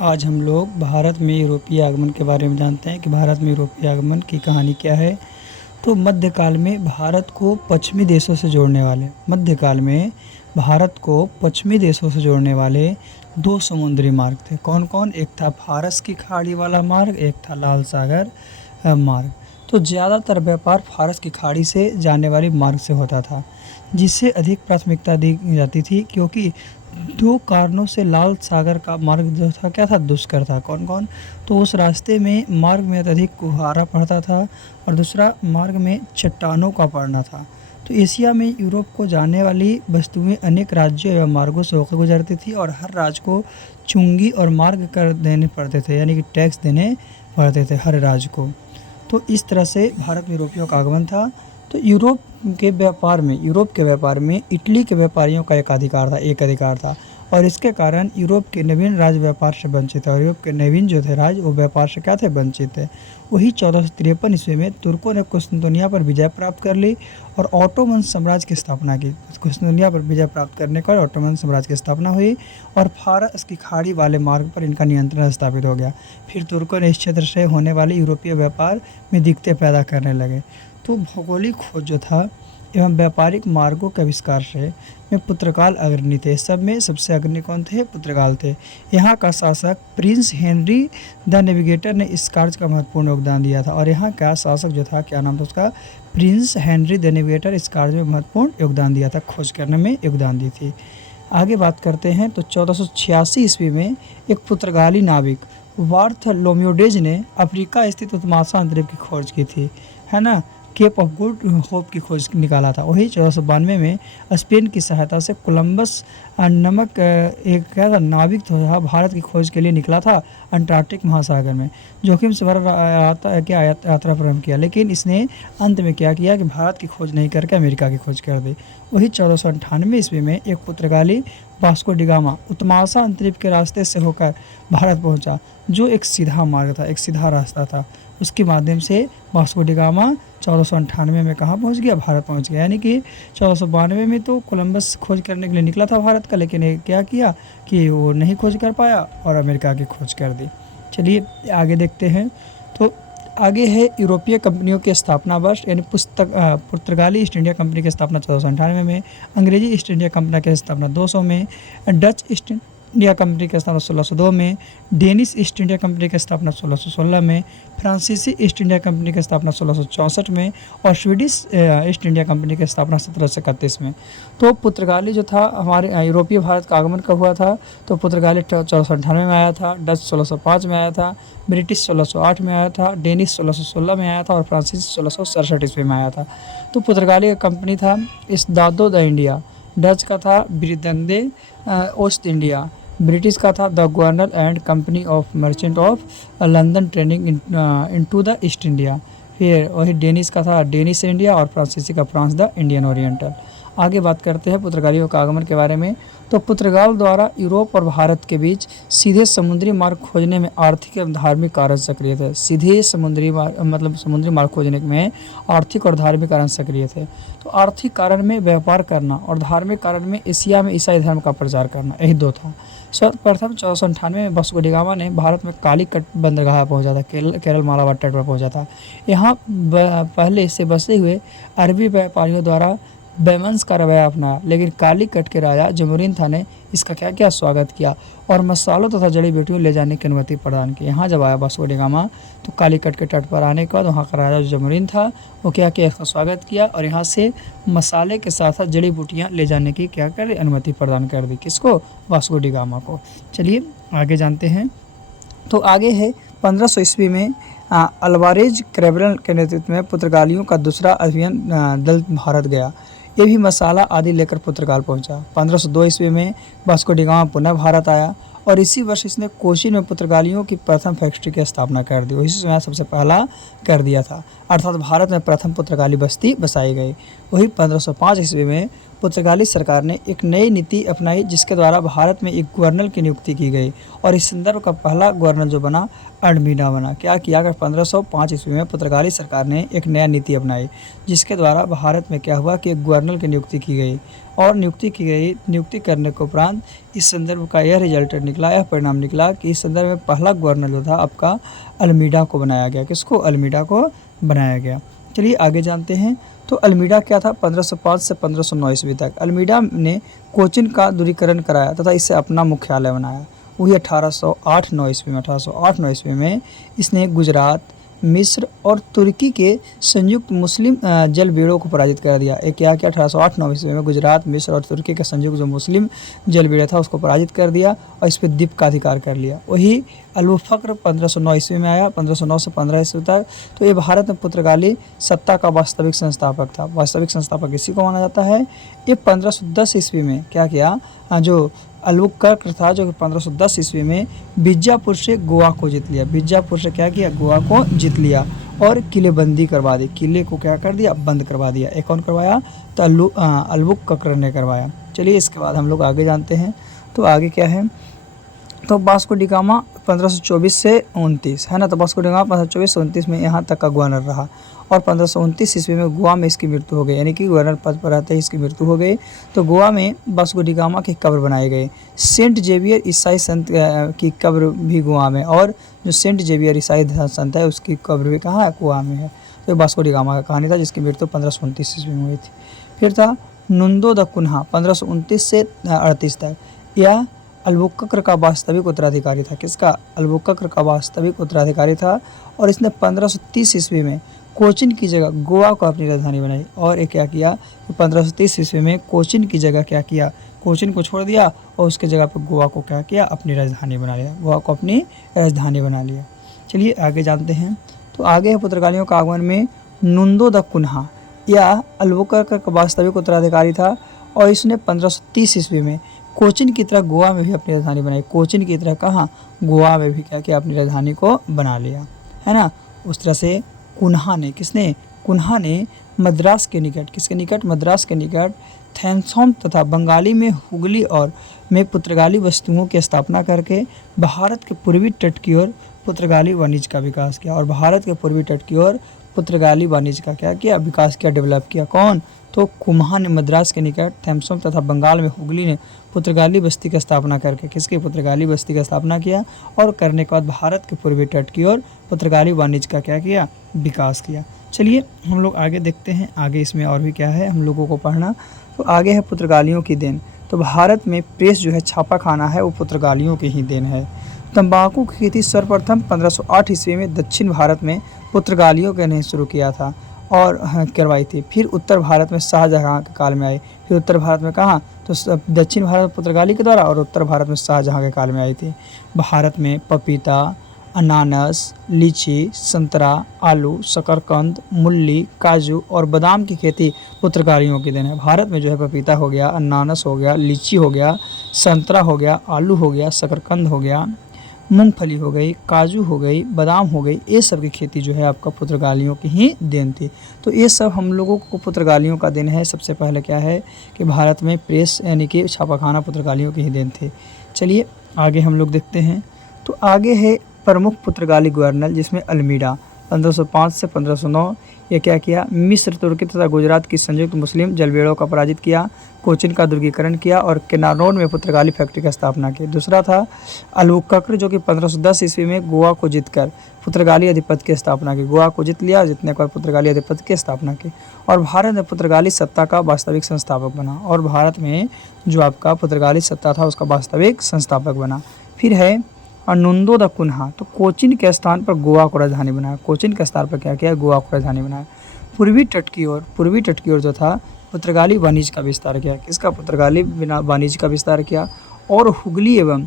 आज हम लोग भारत में यूरोपीय आगमन के बारे में जानते हैं कि भारत में यूरोपीय आगमन की कहानी क्या है। तो मध्यकाल में भारत को पश्चिमी देशों से जोड़ने वाले दो समुद्री मार्ग थे। कौन कौन? एक था फारस की खाड़ी वाला मार्ग, एक था लाल सागर मार्ग। तो ज़्यादातर व्यापार फारस की खाड़ी से जाने वाली मार्ग से होता था, जिसे अधिक प्राथमिकता दी जाती थी, क्योंकि दो कारणों से लाल सागर का मार्ग जो था क्या था? दुष्कर था। कौन कौन? तो उस रास्ते में मार्ग में अत्यधिक कुहारा पड़ता था और दूसरा मार्ग में चट्टानों का पड़ना था। तो एशिया में यूरोप को जाने वाली वस्तुएं अनेक राज्यों एवं मार्गों से होकर गुजरती थी और हर राज्य को चुंगी और मार्ग कर देने पड़ते थे, यानी कि टैक्स देने पड़ते थे हर राज्य को। तो इस तरह से भारत में यूरोपियों का आगमन था। तो यूरोप के व्यापार में इटली के व्यापारियों का एक अधिकार था और इसके कारण यूरोप के नवीन राज्य व्यापार से वंचित थे और यूरोप के नवीन जो थे राज्य वो व्यापार से क्या थे? वंचित थे। वही 1453 ईस्वी में तुर्कों ने कुस्तुनतुनिया पर विजय प्राप्त कर ली और ऑटोमन साम्राज्य की स्थापना की। कुस्तुनतुनिया पर विजय प्राप्त करने पर ऑटोमन साम्राज्य की स्थापना हुई और फारस की खाड़ी वाले मार्ग पर इनका नियंत्रण स्थापित हो गया। फिर तुर्कों ने इस क्षेत्र से होने वाले यूरोपीय व्यापार में दिक्कतें पैदा करने लगे। तो भौगोलिक खोज जो था एवं व्यापारिक मार्गों के आविष्कार से में पुर्तगाल अग्रणी थे। सब में सबसे अग्रणी कौन थे? पुर्तगाल थे। यहाँ का शासक प्रिंस हेनरी द नेविगेटर ने इस कार्य का महत्वपूर्ण योगदान दिया था और यहाँ का शासक जो था, क्या नाम था उसका? प्रिंस हेनरी द नेविगेटर इस कार्य में महत्वपूर्ण योगदान दिया था, खोज करने में योगदान दी थी। आगे बात करते हैं तो 1486 ईस्वी में एक पुर्तगाली नाविक बार्थलोम्यूडेज ने अफ्रीका स्थित उत्तमासा द्वीप की खोज की थी, है ना। केप ऑफ गुड होप की खोज निकाला था। वही 1492 में स्पेन की सहायता से कोलंबस नामक एक क्या था? नाविक था, भारत की खोज के लिए निकला था अंटार्कटिक महासागर में। जोखिम से भरा यात्रा प्रारंभ किया, लेकिन इसने अंत में क्या किया कि भारत की खोज नहीं करके अमेरिका की खोज कर दी। वही 1498 ईस्वी में एक पुर्तगाली वास्को डी गामा उत्तमासा द्वीप के रास्ते से होकर भारत पहुंचा, जो एक सीधा मार्ग था, एक सीधा रास्ता था। उसके माध्यम से वास्को डी गामा 1498 में कहाँ पहुंच गया? भारत पहुंच गया। यानी कि 1492 में तो कोलंबस खोज करने के लिए निकला था भारत का, लेकिन क्या किया कि वो नहीं खोज कर पाया और अमेरिका की खोज कर दी। चलिए आगे देखते हैं। तो आगे है यूरोपीय कंपनियों की स्थापना वर्ष, यानी पुर्तगाली ईस्ट इंडिया कंपनी की स्थापना 1498 में, अंग्रेजी ईस्ट इंडिया कंपनी की स्थापना 200 में, डच ईस्ट इंडिया कंपनी की स्थापना 1602 में, डेनिश ईस्ट इंडिया कंपनी की स्थापना 1616 में, फ्रांसीसी ईस्ट इंडिया कंपनी की स्थापना 1664 में और स्वीडिश ईस्ट इंडिया कंपनी की स्थापना 1731 में। तो पुर्तगाली जो था हमारे यूरोपीय भारत का आगमन कब हुआ था? तो पुर्तगाली 1498 में आया था, डच 1605 में आया था, ब्रिटिश 1608 में आया था, डेनिश 1616 में आया था और फ्रांसीसी 1667 ईस्वी में आया था। तो पुर्तगाली का कंपनी था इस्तादो द इंडिया, डच का था ब्रिदंदे ओस्ट इंडिया, ब्रिटिश का था the governor and company of merchant of London trading into the East India. फिर वही डेनिश का था डेनिश इंडिया और फ्रांसीसी का फ्रांस द इंडियन ओरिएंटल। आगे बात करते हैं पुर्तगालियों का आगमन के बारे में। तो पुर्तगाल द्वारा यूरोप और भारत के बीच सीधे समुद्री मार्ग खोजने में आर्थिक एवं धार्मिक कारण सक्रिय थे। सीधे समुद्री मार्ग खोजने में आर्थिक और धार्मिक कारण सक्रिय थे। तो आर्थिक कारण में व्यापार करना और धार्मिक कारण में एशिया में ईसाई धर्म का प्रचार करना, यही दो था। सर्वप्रथम 1498 में वास्को डी गामा ने भारत में कालीकट बंदरगाह पहुंचा था, केरल मालाबार तट पर पहुंचा था। यहाँ पहले से बसे हुए अरबी व्यापारियों द्वारा बेमंस का रवैया अपनाया, लेकिन कालीकट के राजा जमुरीन था ने इसका क्या किया? स्वागत किया और मसालों तथा जड़ी बूटियों ले जाने की अनुमति प्रदान की। यहाँ जब आया वास्को डी गामा तो कालीकट के तट पर आने के बाद वहाँ का राजा जमुरीन था वो क्या किया? इसका स्वागत किया और यहाँ से मसाले के साथ साथ जड़ी बूटियाँ ले जाने की क्या कर अनुमति प्रदान कर दी। किसको? वास्को डी गामा को। चलिए आगे जानते हैं। तो आगे है 1500 ईस्वी में अल्वारेज कैब्रल के नेतृत्व में पुर्तगालियों का दूसरा अभियान दल भारत गया। ये भी मसाला आदि लेकर पुर्तगाल पहुंचा। 1502 ईस्वी में वास्को डी गामा पुनः भारत आया और इसी वर्ष इसने कोचीन में पुर्तगालियों की प्रथम फैक्ट्री की स्थापना कर दी। इसी समय सबसे पहला कर दिया था, अर्थात भारत में प्रथम पुर्तगाली बस्ती बसाई गई। वही 1505 ईस्वी में पुर्तगाली सरकार ने एक नई नीति अपनाई जिसके द्वारा भारत में एक गवर्नर की नियुक्ति की गई और इस संदर्भ का पहला गवर्नर जो बना अल्मीडा बना। क्या किया अगर 1505 ईस्वी में पुर्तगाली सरकार ने एक नया नीति अपनाई जिसके द्वारा भारत में क्या हुआ कि एक गवर्नर की नियुक्ति की गई और नियुक्ति करने के उपरांत इस संदर्भ का यह रिजल्ट निकला, यह परिणाम निकला कि इस संदर्भ में पहला गवर्नर जो था आपका अल्मीडा को बनाया गया। किसको? अल्मीडा को बनाया गया। चलिए आगे जानते हैं। तो अल्मीडा क्या था? 1505 से 1509 ईस्वी तक अल्मीडा ने कोचिन का दूरीकरण कराया तथा इसे अपना मुख्यालय बनाया। वही 1808-9 ईस्वी में 1808-9 ईस्वी में इसने गुजरात, मिस्र और तुर्की के संयुक्त मुस्लिम जलबेड़ों को पराजित कर दिया। एक क्या किया 1808-9 ईस्वी में गुजरात, मिस्र और तुर्की के संयुक्त जो मुस्लिम जलबेड़ा था उसको पराजित कर दिया और इस पर द्वीप का अधिकार कर लिया। वही अल-फख्र 1509 ईस्वी में आया, 1509 से 15 ईस्वी तक। तो ये भारत में पुर्तगाली सत्ता का वास्तविक संस्थापक था। वास्तविक संस्थापक इसी को माना जाता है। ये 1510 ईस्वी में क्या किया, जो अल-बुकर्क था जो 1510 ईस्वी में बीजापुर से गोवा को जीत लिया। बीजापुर से क्या किया? गोवा को जीत लिया और किलेबंदी करवा दी। किले को क्या कर दिया? बंद करवा दिया। एक कौन करवाया? तो अल-बुकर्क ने करवाया। चलिए इसके बाद हम लोग आगे जानते हैं। तो आगे क्या है? तो वास्को डी गामा 1524 से 29 है ना। तो वास्को डी गामा 1524 से 29 में यहाँ तक का गवर्नर रहा और 1529 ईस्वी में गोवा में इसकी मृत्यु हो गई, यानी कि गवर्नर पद पर रहते ही इसकी मृत्यु हो गई। तो गोवा में वास्को डी गामा की कब्र बनाई गई। सेंट जेवियर ईसाई संत की कब्र भी गोवा में, और जो सेंट जेवियर ईसाई संत है उसकी कब्र भी कहाँ है? गोवा में है। तो वास्को डी गामा का कहानी था जिसकी मृत्यु 1529 ईस्वी में हुई थी। फिर था नुंदो द कुन्हा 1529 से 38 तक। यह अल-बुकर्क का वास्तविक उत्तराधिकारी था। किसका? अल-बुकर्क का वास्तविक उत्तराधिकारी था और इसने 1530 ईस्वी में कोचिन की जगह गोवा को अपनी राजधानी बनाई। और एक क्या किया कि 1530 ईस्वी में कोचिन की जगह क्या किया? कोचिन को छोड़ दिया और उसके जगह पर गोवा को क्या किया? अपनी राजधानी बना लिया। गोवा को अपनी राजधानी बना लिया। चलिए आगे जानते हैं। तो आगे है पुर्तगालियों का आगमन में नुंदो द कुन्हा। यह अल-बुकर्क का वास्तविक उत्तराधिकारी था और इसने 1530 ईस्वी में कोचिन की तरह गोवा में भी अपनी राजधानी बनाई। कोचिन की तरह कहाँ? गोवा में भी क्या किया? अपनी राजधानी को बना लिया, है ना। उस तरह से कुन्हा ने, किसने? कुन्हा ने मद्रास के निकट, किसके निकट? मद्रास के निकट थैंसोम तथा बंगाली में हुगली और में पुर्तगाली बस्तियों की स्थापना करके भारत के पूर्वी तट की ओर पुर्तगाली वाणिज्य का विकास किया। और भारत के पूर्वी तट की ओर पुर्तगाली वाणिज्य का क्या किया? विकास किया, डेवलप किया। कौन? तो कुम्हा ने मद्रास के निकट थैम्सोम तथा बंगाल में हुगली ने पुर्तगाली बस्ती की स्थापना करके, किसकी? पुर्तगाली बस्ती की स्थापना किया और करने के बाद भारत के पूर्वी तट की ओर पुर्तगाली वाणिज्य का क्या किया? विकास किया। चलिए हम लोग आगे देखते हैं। आगे इसमें और भी क्या है हम लोगों को पढ़ना। तो आगे है पुर्तगालियों की देन। तो भारत में प्रेस जो है, छापा खाना है, वो पुर्तगालियों की ही देन है। तंबाकू की खेती सर्वप्रथम 1508 ईस्वी में दक्षिण भारत में पुर्तगालियों ने शुरू किया था और करवाई थी। फिर उत्तर भारत में शाहजहाँ के काल में आई। फिर उत्तर भारत में कहाँ? तो दक्षिण भारत में पुर्तगाली के द्वारा और उत्तर भारत में शाहजहाँ के काल में आई थी। भारत में पपीता, अनानास, लीची, संतरा, आलू, शकरकंद, मूली, काजू और बादाम की खेती पुर्तगालियों की देन है। भारत में जो है पपीता हो गया, अनानास हो गया, लीची हो गया, संतरा हो गया, आलू हो गया, शकरकंद हो गया, मूंगफली हो गई, काजू हो गई, बादाम हो गई, ये सब की खेती जो है आपका पुर्तगालियों की ही देन थी। तो ये सब हम लोगों को पुर्तगालियों का देन है। सबसे पहले क्या है कि भारत में प्रेस यानी कि छापाखाना पुर्तगालियों की ही देन थे। चलिए आगे हम लोग देखते हैं। तो आगे है प्रमुख पुर्तगाली गवर्नर जिसमें अल्मीडा 1505 से 1509। ये क्या किया? मिस्र, तुर्की तथा गुजरात की संयुक्त मुस्लिम जलबेड़ों का पराजित किया, कोचिन का दुर्गीकरण किया और केनारोन में पुर्तगाली फैक्ट्री की स्थापना की। दूसरा था अल-बुकर्क जो कि 1510 ईस्वी में गोवा को जीतकर पुर्तगाली अधिपत्य की स्थापना की। गोवा को जीत लिया, जीतने के बाद पुर्तगाली अधिपत्य की स्थापना की और भारत में पुर्तगाली सत्ता का वास्तविक संस्थापक बना। और भारत में जो आपका पुर्तगाली सत्ता था उसका वास्तविक संस्थापक बना। फिर है और नुंदो द कुन्हा, तो कोचिन के स्थान पर गोवा को राजधानी बनाया। कोचिन के स्थान पर क्या किया? गोवा को राजधानी बनाया। पूर्वी तट की ओर जो था पुर्तगाली वाणिज्य का विस्तार किया। किसका? पुर्तगाली वाणिज्य का विस्तार किया और हुगली एवं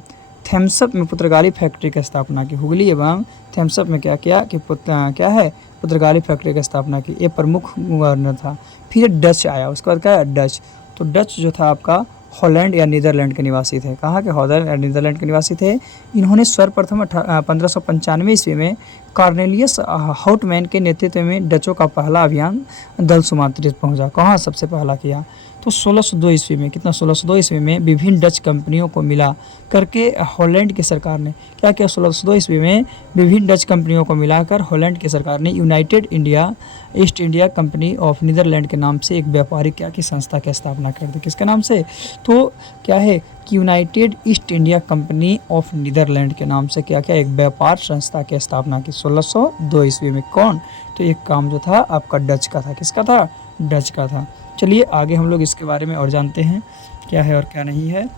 थेम्सअप में पुर्तगाली फैक्ट्री की स्थापना की। हुगली एवं थेम्सअप में क्या किया कि क्या है? पुर्तगाली फैक्ट्री की स्थापना की। ये प्रमुख गवर्नर था। फिर डच आया, उसके बाद क्या है? डच। तो डच जो था आपका हॉलैंड या नीदरलैंड के निवासी थे। कहाँ के? हॉलैंड या नीदरलैंड के निवासी थे। इन्होंने सर्वप्रथम 1595 ईस्वी में कॉर्नेलियस हाउटमैन के नेतृत्व में डचों का पहला अभियान दल सुमात्रा पहुंचा। कहाँ सबसे पहला किया? तो 1602 ईस्वी में कितना 1602 ईस्वी में विभिन्न डच कंपनियों को मिला करके हॉलैंड की सरकार ने क्या किया 1602 ईस्वी में विभिन्न डच कंपनियों को मिलाकर हॉलैंड की सरकार ने United India East India Company of Netherland के नाम से एक व्यापारिक क्या की संस्था की स्थापना कर दी। किसके नाम से? तो क्या है कि United East India Company of Netherland के नाम से क्या क्या एक व्यापार संस्था की स्थापना की 1602 ईस्वी में। कौन? तो ये काम जो था आपका डच का था। किसका था? डच का था। चलिए आगे हम लोग इसके बारे में और जानते हैं क्या है और क्या नहीं है।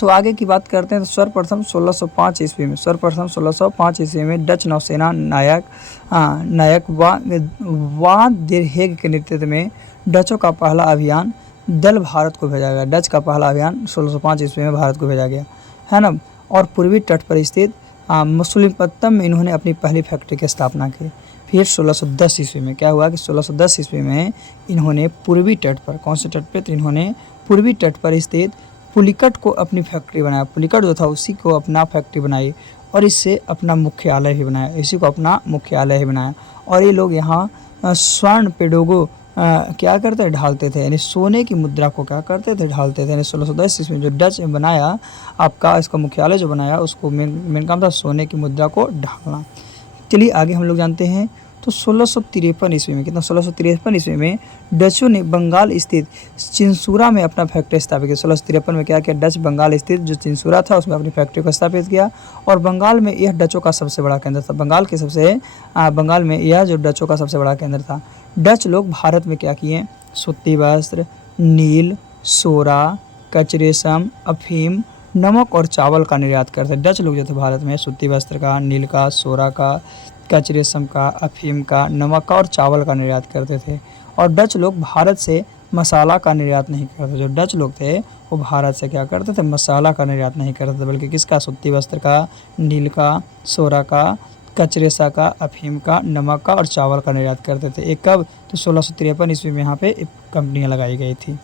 तो आगे की बात करते हैं। तो सर्वप्रथम 1605 ईस्वी में डच नौसेना नायक वा देर हेग के नेतृत्व में डचों का पहला अभियान दल भारत को भेजा गया। डच का पहला अभियान 1605 ईस्वी में भारत को भेजा गया है ना। और पूर्वी तट पर स्थित मसूलीपट्टनम में इन्होंने अपनी पहली फैक्ट्री की स्थापना की। फिर 1610 ईस्वी में क्या हुआ कि 1610 ईस्वी में इन्होंने पूर्वी तट पर, कौन से तट पे? तो इन्होंने पूर्वी तट पर स्थित पुलिकट को अपनी फैक्ट्री बनाया। पुलिकट जो था उसी को अपना फैक्ट्री बनाई और इससे अपना मुख्यालय ही बनाया। इसी को अपना मुख्यालय ही बनाया। और ये लोग यहाँ स्वर्ण पेड़ों क्या करते ढालते थे, यानी सोने की मुद्रा को क्या करते थे? ढालते थे। यानी 1610 ईस्वी में जो डच बनाया आपका इसका मुख्यालय जो बनाया उसको मेन काम था सोने की मुद्रा को ढालना। चलिए आगे हम लोग जानते हैं। तो 1653 ईस्वी में कितना 1653 ईस्वी में डचों ने बंगाल स्थित चिंसूरा में अपना फैक्ट्री स्थापित किया। 1653 में क्या किया? डच बंगाल स्थित जो चिंसूरा था उसमें अपनी फैक्ट्री को स्थापित किया। और बंगाल में यह डचों का सबसे बड़ा केंद्र था। बंगाल में यह जो डचों का सबसे बड़ा केंद्र था। डच लोग भारत में क्या किए? सूती वस्त्र, नील, सोरा, कचरेशम, अफीम, नमक और चावल का निर्यात करते। डच लोग जो थे भारत में सूती वस्त्र का, नील का, सोरा का, कच रेशम का, अफीम का, नमक का और चावल का निर्यात करते थे। और डच लोग भारत से मसाला का निर्यात नहीं करते। जो डच लोग थे वो भारत से क्या करते थे? मसाला का निर्यात नहीं करते थे, बल्कि किसका? सूती वस्त्र का, नील का, सोरा का, कचरेसा का, अफीम का, नमक का और चावल का निर्यात करते थे। एक कब? तो 1653 ईस्वी में यहाँ पे कंपनियाँ लगाई गई थी।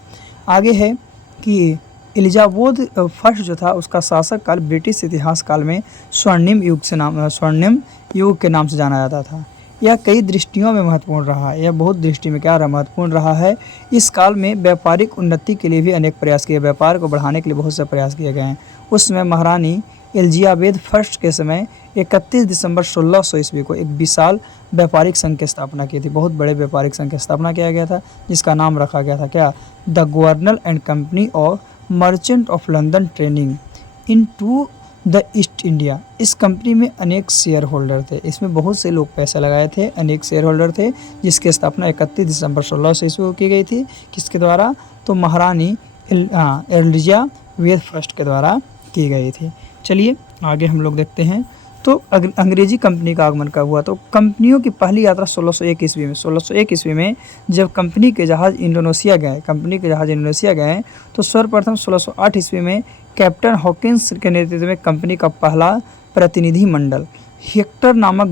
आगे है कि एलिजाबेथ फर्स्ट जो था उसका शासक काल ब्रिटिश इतिहास काल में स्वर्णिम युग के नाम से जाना जाता था। यह कई दृष्टियों में महत्वपूर्ण रहा है। यह बहुत दृष्टि में क्या महत्वपूर्ण रहा है। इस काल में व्यापारिक उन्नति के लिए भी अनेक प्रयास किए, व्यापार को बढ़ाने के लिए बहुत से प्रयास किए गए हैं। उस समय महारानी एलिजाबेथ फर्स्ट के समय 31 दिसंबर 1600 ईस्वी को एक विशाल व्यापारिक संघ की स्थापना की थी। बहुत बड़े व्यापारिक संघ की स्थापना किया गया था जिसका नाम रखा गया था क्या? The governor and company of merchant of London training into the East India. इस कंपनी में अनेक शेयर होल्डर थे। इसमें बहुत से लोग पैसे लगाए थे, अनेक शेयर होल्डर थे, जिसकी स्थापना 31 दिसंबर 1600 ईस्वी को की गई थी। किसके द्वारा? तो महारानी एलिजाबेथ फर्स्ट के द्वारा की गई थी। चलिए आगे हम लोग देखते हैं। तो अंग्रेजी कंपनी का आगमन कब हुआ? तो कंपनियों की पहली यात्रा 1601 ईस्वी में जब कंपनी के जहाज़ इंडोनेशिया गए तो सर्वप्रथम 1608 ईस्वी में कैप्टन हॉकिंस के नेतृत्व में कंपनी का पहला प्रतिनिधि मंडल हेक्टर नामक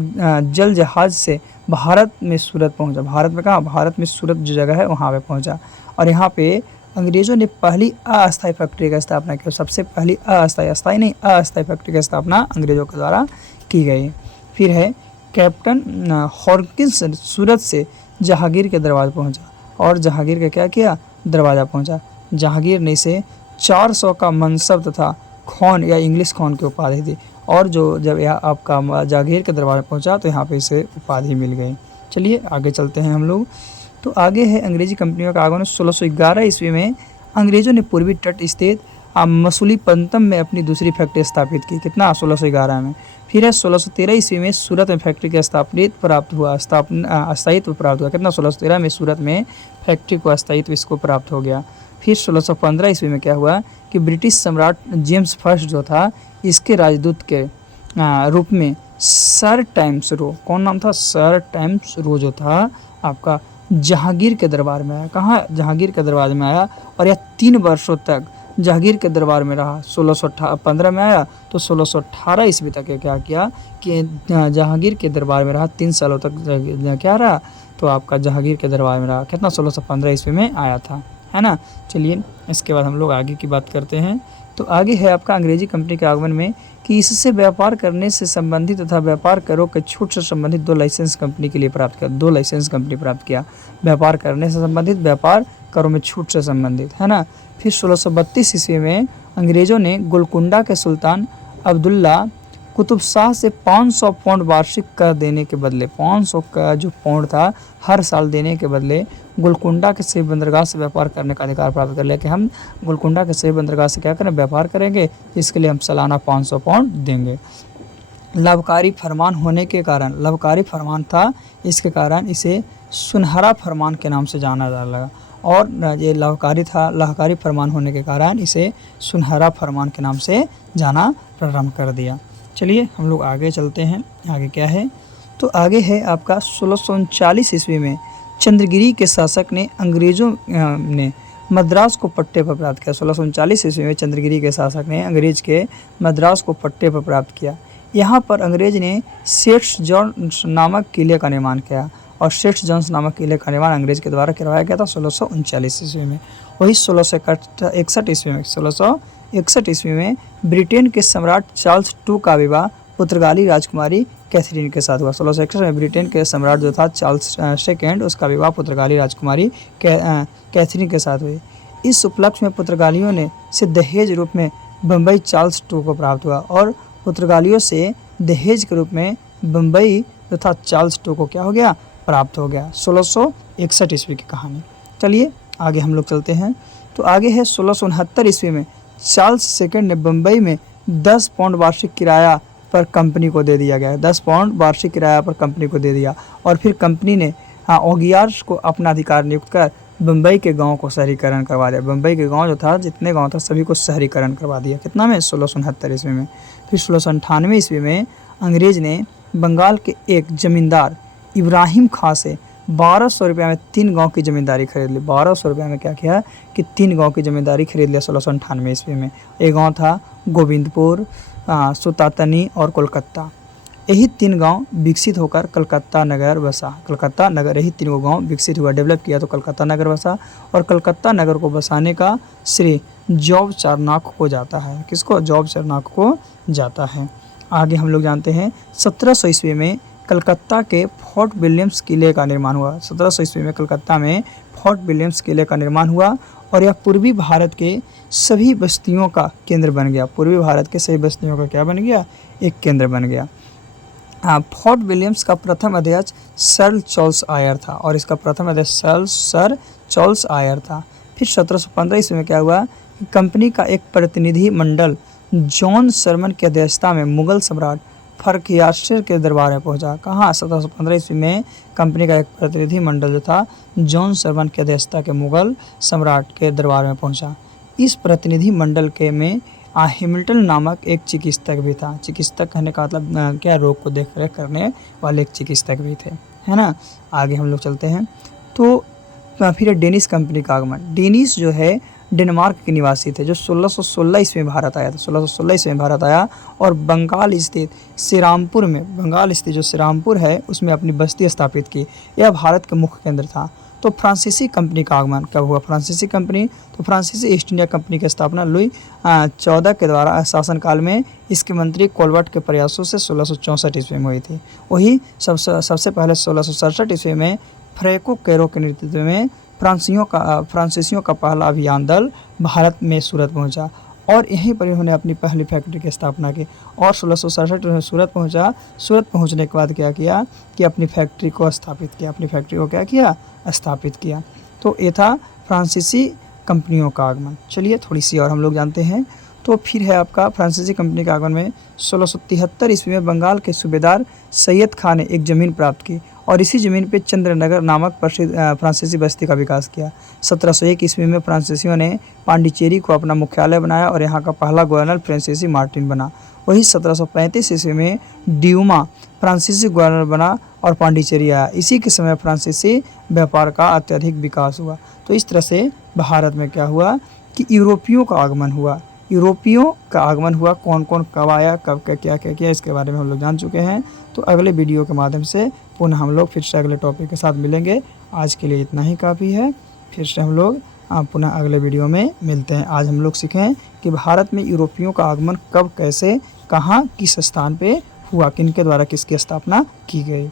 जल जहाज से भारत में सूरत पहुंचा। भारत में कहाँ? भारत में सूरत जो जगह है वहाँ पे पहुंचा। और यहाँ पे अंग्रेज़ों ने पहली अस्थायी फैक्ट्री की स्थापना की। सबसे पहली अस्थायी फैक्ट्री की स्थापना अंग्रेज़ों के द्वारा की गई। फिर है कैप्टन हॉकिंस सूरत से जहांगीर के दरवाजे पहुंचा और जहांगीर का क्या किया? दरवाज़ा पहुंचा। जहांगीर ने इसे 400 का मनसब तथा खौन या इंग्लिश खौन की उपाधि दी। और जब यह आपका जहांगीर के दरबार पहुंचा तो यहाँ पे इसे उपाधि मिल गई। चलिए आगे चलते हैं हम लोग। तो आगे है अंग्रेजी कंपनियों का आगमन। 1611 ईस्वी में अंग्रेज़ों ने पूर्वी तट स्थित मसूलीपट्टनम में अपनी दूसरी फैक्ट्री स्थापित की। कितना? 1611 में। फिर है 1613 ईस्वी में सूरत में फैक्ट्री का स्थायित्व प्राप्त हुआ। कितना? 1613 में सूरत में फैक्ट्री को स्थायित्व इसको प्राप्त हो गया। फिर 1615 ईस्वी में क्या हुआ कि ब्रिटिश सम्राट जेम्स फर्स्ट जो था इसके राजदूत के रूप में सर टाइम्स रो, कौन नाम था? सर टाइम्स रो जो था आपका जहांगीर के दरबार में आया। कहाँ? जहांगीर के दरबार में आया और यह 3 वर्षों तक जहांगीर के दरबार में रहा। 1615 में आया तो 1618 ईस्वी तक क्या किया कि जहांगीर के दरबार में रहा। 3 सालों तक क्या रहा? तो आपका जहांगीर के दरबार में रहा। कितना? 1615 ईस्वी में आया था, है ना। चलिए इसके बाद हम लोग आगे की बात करते हैं तो आगे है आपका अंग्रेजी कंपनी के आगमन में कि इससे व्यापार करने से संबंधित तथा व्यापार करों के छूट से संबंधित 2 लाइसेंस कंपनी के लिए प्राप्त किया, 2 लाइसेंस कंपनी प्राप्त किया, व्यापार करने से संबंधित, व्यापार करों में छूट से संबंधित, है ना। फिर 1632 ईस्वी में अंग्रेजों ने गोलकुंडा के सुल्तान अब्दुल्ला कुतुब शाह से 500 पाउंड वार्षिक कर देने के बदले, 500 का जो पाउंड था हर साल देने के बदले गोलकुंडा के सही बंदरगाह से व्यापार करने का अधिकार प्राप्त कर लिया कि हम गोलकुंडा के सही बंदरगाह से क्या करें, व्यापार करेंगे, इसके लिए हम सालाना 500 पाउंड देंगे। लाभकारी फरमान होने के कारण, लाभकारी फरमान था, इसके कारण इसे सुनहरा फरमान के नाम से जाना जाने लगा। और ये लाभकारी था, लाभकारी फरमान होने के कारण इसे सुनहरा फरमान के नाम से जाना प्रारंभ कर दिया। चलिए हम लोग आगे चलते हैं, आगे क्या है। तो आगे है आपका 1639 ईस्वी में चंद्रगिरी के शासक ने अंग्रेज़ों ने मद्रास को पट्टे पर प्राप्त किया। 1639 ईस्वी में चंद्रगिरी के शासक ने अंग्रेज के मद्रास को पट्टे पर प्राप्त किया। यहाँ पर अंग्रेज ने सेठ जॉन्स नामक किले का निर्माण किया और सेठ जॉन्स नामक किले का निर्माण अंग्रेज के द्वारा करवाया गया था 1639 ईस्वी में। वही 1661 ईस्वी में 1661 ईस्वी में ब्रिटेन के सम्राट चार्ल्स II का विवाह पुर्तगाली राजकुमारी कैथरीन के साथ हुआ। 1661 में ब्रिटेन के सम्राट जो था चार्ल्स II, उसका विवाह पुर्तगाली राजकुमारी कैथरीन के साथ हुई। इस उपलक्ष्य में पुर्तगालियों ने से दहेज रूप में बम्बई चार्ल्स II को प्राप्त हुआ और पुर्तगालियों से दहेज के रूप में बम्बई तथा चार्ल्स II को क्या हो गया, प्राप्त हो गया। 1661 ईस्वी की कहानी। चलिए आगे हम लोग चलते हैं। तो आगे है 1669 ईस्वी में चार्ल्स II ने बम्बई में 10 पाउंड वार्षिक किराया पर कंपनी को दे दिया गया, 10 पाउंड वार्षिक किराया पर कंपनी को दे दिया। और फिर कंपनी ने ओगियार्स को अपना अधिकार नियुक्त कर बम्बई के गाँव को शहरीकरण करवा दिया। बम्बई के गाँव जो था, जितने गाँव था सभी को शहरीकरण करवा दिया। कितना में, 1669 ईस्वी में। फिर 1698 ईस्वी में अंग्रेज ने बंगाल के एक जमींदार इब्राहिम खां से 1200 रुपये में 3 गांव की ज़मींदारी खरीद ली। 1200 रुपये में क्या किया कि 3 गांव की ज़मींदारी खरीद लिया 1698 ईस्वी में। एक गांव था गोविंदपुर, सुतातनी और कोलकाता। यही 3 गांव विकसित होकर कलकत्ता नगर बसा। कलकत्ता नगर, यही 3 गांव विकसित हुआ, डेवलप किया तो कलकत्ता नगर बसा। और कलकत्ता नगर को बसाने का श्रेय जॉब चारनाक को जाता है। किसको, जॉब चारनाक को जाता है। आगे हम लोग जानते हैं 1700 ईस्वी में कलकत्ता के फोर्ट विलियम्स किले का निर्माण हुआ। 1700 ईस्वी में कलकत्ता में फोर्ट विलियम्स किले का निर्माण हुआ और यह पूर्वी भारत के सभी बस्तियों का केंद्र बन गया। पूर्वी भारत के सभी बस्तियों का क्या बन गया, एक केंद्र बन गया। फोर्ट विलियम्स का प्रथम अध्यक्ष सर चार्ल्स आयर था और इसका प्रथम अध्यक्ष सर चार्ल्स आयर था। फिर 1715 ईस्वी में क्या हुआ कि कंपनी का एक प्रतिनिधि मंडल जॉन सरमन की अध्यक्षता में मुगल सम्राट फर्रुखयार के दरबार में पहुंचा। कहाँ, 1715 ईस्वी में कंपनी का एक प्रतिनिधि मंडल जो था जॉन सरमन की अध्यक्षता के मुगल सम्राट के दरबार में पहुंचा। इस प्रतिनिधि मंडल के में हैमिल्टन नामक एक चिकित्सक भी था। चिकित्सक कहने का मतलब क्या, रोग को देख रेख करने वाले एक चिकित्सक भी थे, है ना। आगे हम लोग चलते हैं। तो फिर डेनिश कंपनी का आगमन। डेनिश जो है डेनमार्क के निवासी थे जो 1616 ईस्वी में भारत आया था। 1616 ईस्वी में भारत आया और बंगाल स्थित श्रीरामपुर में, बंगाल स्थित जो श्रीरामपुर है उसमें अपनी बस्ती स्थापित की। यह भारत का मुख्य केंद्र था। तो फ्रांसीसी कंपनी का आगमन कब हुआ, फ्रांसीसी कंपनी, तो फ्रांसीसी ईस्ट इंडिया कंपनी की स्थापना लुई 14 के द्वारा शासनकाल में इसके मंत्री कोलबर्ट के प्रयासों से 1664 ईस्वी में हुई थी। वही सबसे पहले 1667 ईस्वी में फ्रैंको कैरो के नेतृत्व में फ्रांसीसियों का पहला अभियान दल भारत में सूरत पहुंचा और यहीं पर इन्होंने अपनी पहली फैक्ट्री की स्थापना की। और 1667 में सूरत पहुंचा। सूरत पहुंचने के बाद क्या किया कि अपनी फैक्ट्री को स्थापित किया, अपनी फैक्ट्री को क्या किया, स्थापित किया। तो ये था फ्रांसीसी कंपनियों का आगमन। चलिए थोड़ी सी और हम लोग जानते हैं। तो फिर है आपका फ्रांसीसी कंपनी के आगमन में 1673 ईस्वी में बंगाल के सूबेदार सैयद खान ने एक ज़मीन प्राप्त की और इसी ज़मीन पर चंद्रनगर नामक प्रसिद्ध फ्रांसीसी बस्ती का विकास किया। 1701 ईस्वी में फ्रांसीसियों ने पांडिचेरी को अपना मुख्यालय बनाया और यहाँ का पहला गवर्नर फ्रांसीसी मार्टिन बना। वही 1735 ईस्वी में ड्यूमा फ्रांसीसी गवर्नर बना और पांडिचेरी आया। इसी के समय फ्रांसीसी व्यापार का अत्यधिक विकास हुआ। तो इस तरह से भारत में क्या हुआ कि यूरोपियों का आगमन हुआ। यूरोपियों का आगमन हुआ, कौन कौन कब आया, कब क्या किया, इसके बारे में हम लोग जान चुके हैं। तो अगले वीडियो के माध्यम से पुनः हम लोग फिर से अगले टॉपिक के साथ मिलेंगे। आज के लिए इतना ही काफ़ी है। फिर से हम लोग पुनः अगले वीडियो में मिलते हैं। आज हम लोग सीखें कि भारत में यूरोपियों का आगमन कब, कैसे, कहाँ, किस स्थान पे हुआ, किनके द्वारा किसकी स्थापना की गई।